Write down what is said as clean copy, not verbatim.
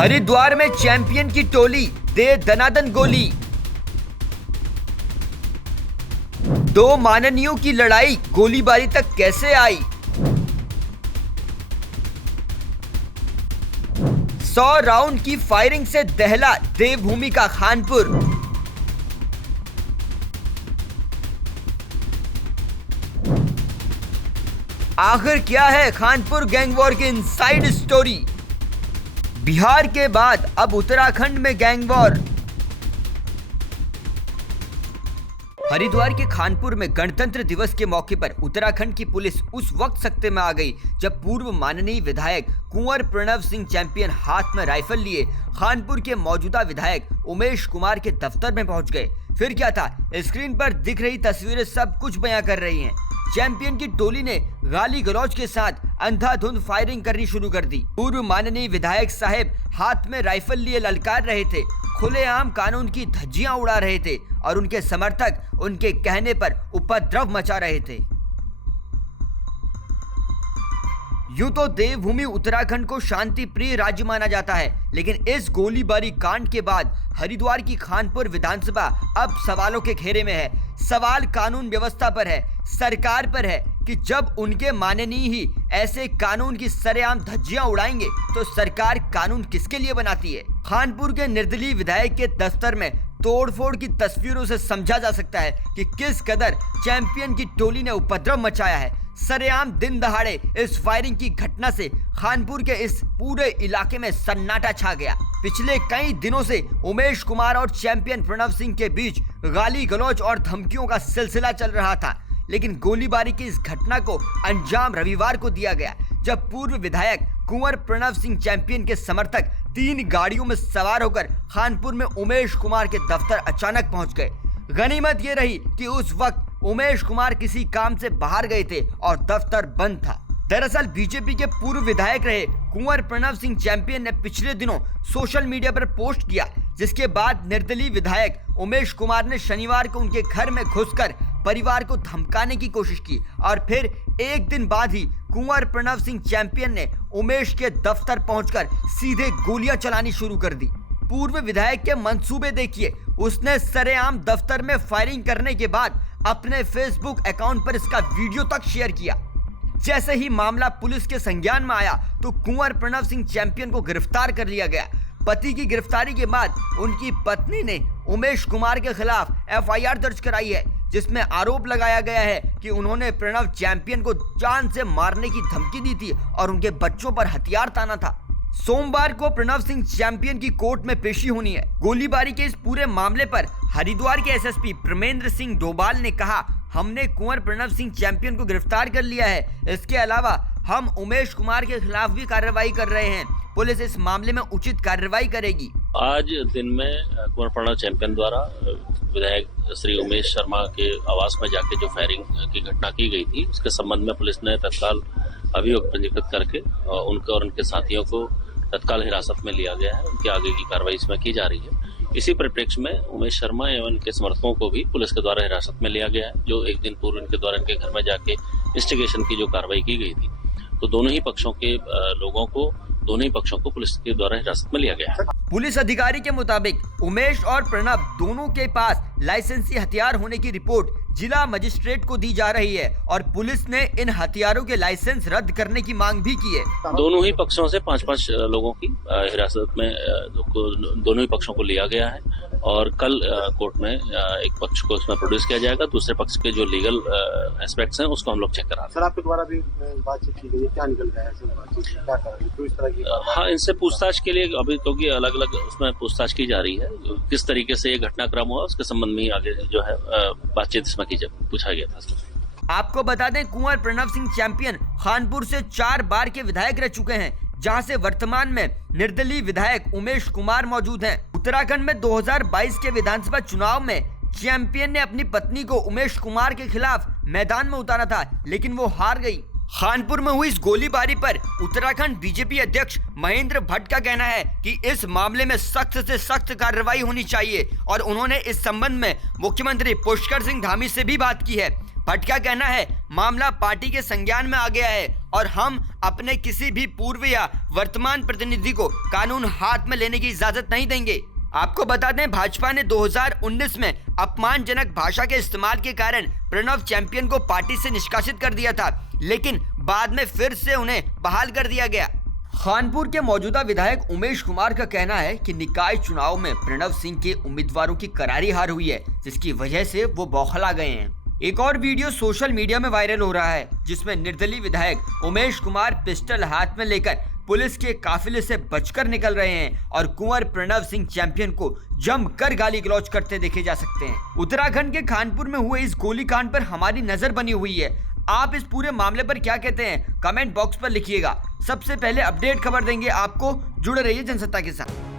हरिद्वार में चैंपियन की टोली दे दनादन गोली। दो माननीयों की लड़ाई गोलीबारी तक कैसे आई? 100 राउंड की फायरिंग से दहला देवभूमि का खानपुर। आखिर क्या है खानपुर गैंग वॉर की इनसाइड स्टोरी? बिहार के बाद अब उत्तराखंड में गैंग वॉर। हरिद्वार के खानपुर में गणतंत्र दिवस के मौके पर उत्तराखंड की पुलिस उस वक्त सख्ते में आ गई जब पूर्व माननीय विधायक कुंवर प्रणव सिंह चैंपियन हाथ में राइफल लिए खानपुर के मौजूदा विधायक उमेश कुमार के दफ्तर में पहुंच गए। फिर क्या था? स्क्रीन पर दिख रही तस्वीरें सब कुछ बयां कर रही हैं। चैंपियन की टोली ने गाली गलौज के साथ अंधाधुंध फायरिंग करनी शुरू कर दी। पूर्व माननीय विधायक साहब हाथ में राइफल लिए ललकार रहे थे, खुलेआम कानून की धज्जियां उड़ा रहे थे और उनके समर्थक उनके कहने पर उपद्रव मचा रहे थे। यूं तो देवभूमि उत्तराखंड को शांति प्रिय राज्य माना जाता है, लेकिन इस गोलीबारी कांड के बाद हरिद्वार की खानपुर विधानसभा अब सवालों के घेरे में है। सवाल कानून व्यवस्था पर है, सरकार पर है कि जब उनके माननीय ही ऐसे कानून की सरेआम धज्जियां उड़ाएंगे तो सरकार कानून किसके लिए बनाती है? खानपुर के निर्दलीय विधायक के दफ्तर में तोड़फोड़ की तस्वीरों से समझा जा सकता है कि किस कदर चैंपियन की टोली ने उपद्रव मचाया है। सरेआम दिन दहाड़े इस फायरिंग की घटना से खानपुर के इस पूरे इलाके में सन्नाटा छा गया। पिछले कई दिनों से उमेश कुमार और चैंपियन प्रणव सिंह के बीच गाली गलौज और धमकियों का सिलसिला चल रहा था, लेकिन गोलीबारी की इस घटना को अंजाम रविवार को दिया गया जब पूर्व विधायक कुंवर प्रणव सिंह चैंपियन के समर्थक 3 गाड़ियों में सवार होकर खानपुर में उमेश कुमार के दफ्तर अचानक पहुंच गए। गनीमत ये रही कि उस वक्त उमेश कुमार किसी काम से बाहर गए थे और दफ्तर बंद था। दरअसल बीजेपी के पूर्व विधायक रहे कुंवर प्रणव सिंह चैंपियन ने पिछले दिनों सोशल मीडिया पर पोस्ट किया, जिसके बाद निर्दलीय विधायक उमेश कुमार ने शनिवार को उनके घर में घुसकर परिवार को धमकाने की कोशिश की और फिर एक दिन बाद ही कुंवर प्रणव सिंह चैंपियन ने उमेश के दफ्तर पहुंचकर सीधे गोलियां चलानी शुरू कर दी। पूर्व विधायक के मंसूबे देखिए, उसने सरेआम दफ्तर में फायरिंग करने के बाद अपने फेसबुक अकाउंट पर इसका वीडियो तक शेयर किया। जैसे ही मामला पुलिस के संज्ञान में आया तो कुंवर प्रणव सिंह चैंपियन को गिरफ्तार कर लिया गया। पति की गिरफ्तारी के बाद उनकी पत्नी ने उमेश कुमार के खिलाफ एफआईआर दर्ज कराई है, जिसमें आरोप लगाया गया है कि उन्होंने प्रणव चैंपियन को जान से मारने की धमकी दी थी और उनके बच्चों पर हथियार ताना था। सोमवार को प्रणव सिंह चैंपियन की कोर्ट में पेशी होनी है। गोलीबारी के इस पूरे मामले पर हरिद्वार के एसएसपी प्रमेंद्र सिंह डोभाल ने कहा, हमने कुंवर प्रणव सिंह चैंपियन को गिरफ्तार कर लिया है। इसके अलावा हम उमेश कुमार के खिलाफ भी कार्रवाई कर रहे हैं। पुलिस इस मामले में उचित कार्रवाई करेगी। आज दिन में कुंवर प्रणव चैंपियन द्वारा विधायक श्री उमेश शर्मा के आवास में जाके जो फायरिंग की घटना की गई थी, उसके संबंध में पुलिस ने तत्काल अभियोग पंजीकृत करके उनके और उनके साथियों को तत्काल हिरासत में लिया गया है। उनकी आगे की कार्रवाई इसमें की जा रही है। इसी परिप्रेक्ष्य में उमेश शर्मा एवं इनके समर्थकों को भी पुलिस के द्वारा हिरासत में लिया गया है, जो एक दिन पूर्व इनके द्वारा इनके घर में जाके इंस्टिगेशन की जो कार्रवाई की गई थी, तो दोनों ही पक्षों के लोगों को, दोनों ही पक्षों को पुलिस के द्वारा हिरासत में लिया गया है। पुलिस अधिकारी के मुताबिक उमेश और प्रणव दोनों के पास लाइसेंसी हथियार होने की रिपोर्ट जिला मजिस्ट्रेट को दी जा रही है और पुलिस ने इन हथियारों के लाइसेंस रद्द करने की मांग भी की है। दोनों ही पक्षों से 5-5 लोगों की हिरासत में दोनों ही पक्षों को लिया गया है और कल कोर्ट में एक पक्ष को इसमें प्रोड्यूस किया जाएगा। दूसरे पक्ष के जो लीगल एस्पेक्ट्स हैं उसको हम लोग चेक करा रहे हैं। सर, आपके द्वारा भी बातचीत की गई है, क्या निकल गया है क्या कर रहे हैं? तो इस तरह की हाँ, इनसे पूछताछ के लिए अभी क्योंकि अलग अलग उसमें पूछताछ की जा रही है। किस तरीके से ये घटनाक्रम हुआ उसके संबंध में आगे जो है बातचीत इसमें पूछा गया था। आपको बता दें, कुंवर प्रणव सिंह चैंपियन खानपुर से 4 बार के विधायक रह चुके हैं, जहां से वर्तमान में निर्दलीय विधायक उमेश कुमार मौजूद हैं। उत्तराखंड में 2022 के विधानसभा चुनाव में चैंपियन ने अपनी पत्नी को उमेश कुमार के खिलाफ मैदान में उतारा था, लेकिन वो हार गई। खानपुर में हुई इस गोलीबारी पर उत्तराखंड बीजेपी अध्यक्ष महेंद्र भट्ट का कहना है कि इस मामले में सख्त से सख्त कार्रवाई होनी चाहिए और उन्होंने इस संबंध में मुख्यमंत्री पुष्कर सिंह धामी से भी बात की है। भट्ट का कहना है, मामला पार्टी के संज्ञान में आ गया है और हम अपने किसी भी पूर्व या वर्तमान प्रतिनिधि को कानून हाथ में लेने की इजाजत नहीं देंगे। आपको बता दें, भाजपा ने 2019 में अपमानजनक भाषा के इस्तेमाल के कारण प्रणव चैंपियन को पार्टी से निष्कासित कर दिया था, लेकिन बाद में फिर से उन्हें बहाल कर दिया गया। खानपुर के मौजूदा विधायक उमेश कुमार का कहना है कि निकाय चुनाव में प्रणव सिंह के उम्मीदवारों की करारी हार हुई है, जिसकी वजह से वो बौखला गए हैं। एक और वीडियो सोशल मीडिया में वायरल हो रहा है, जिसमें निर्दलीय विधायक उमेश कुमार पिस्टल हाथ में लेकर पुलिस के काफिले से बचकर निकल रहे हैं और कुंवर प्रणव सिंह चैंपियन को जमकर गाली गलौज करते देखे जा सकते हैं। उत्तराखंड के खानपुर में हुए इस गोलीकांड पर हमारी नजर बनी हुई है। आप इस पूरे मामले पर क्या कहते हैं, कमेंट बॉक्स पर लिखिएगा। सबसे पहले अपडेट खबर देंगे आपको, जुड़े रहिए जनसत्ता के साथ।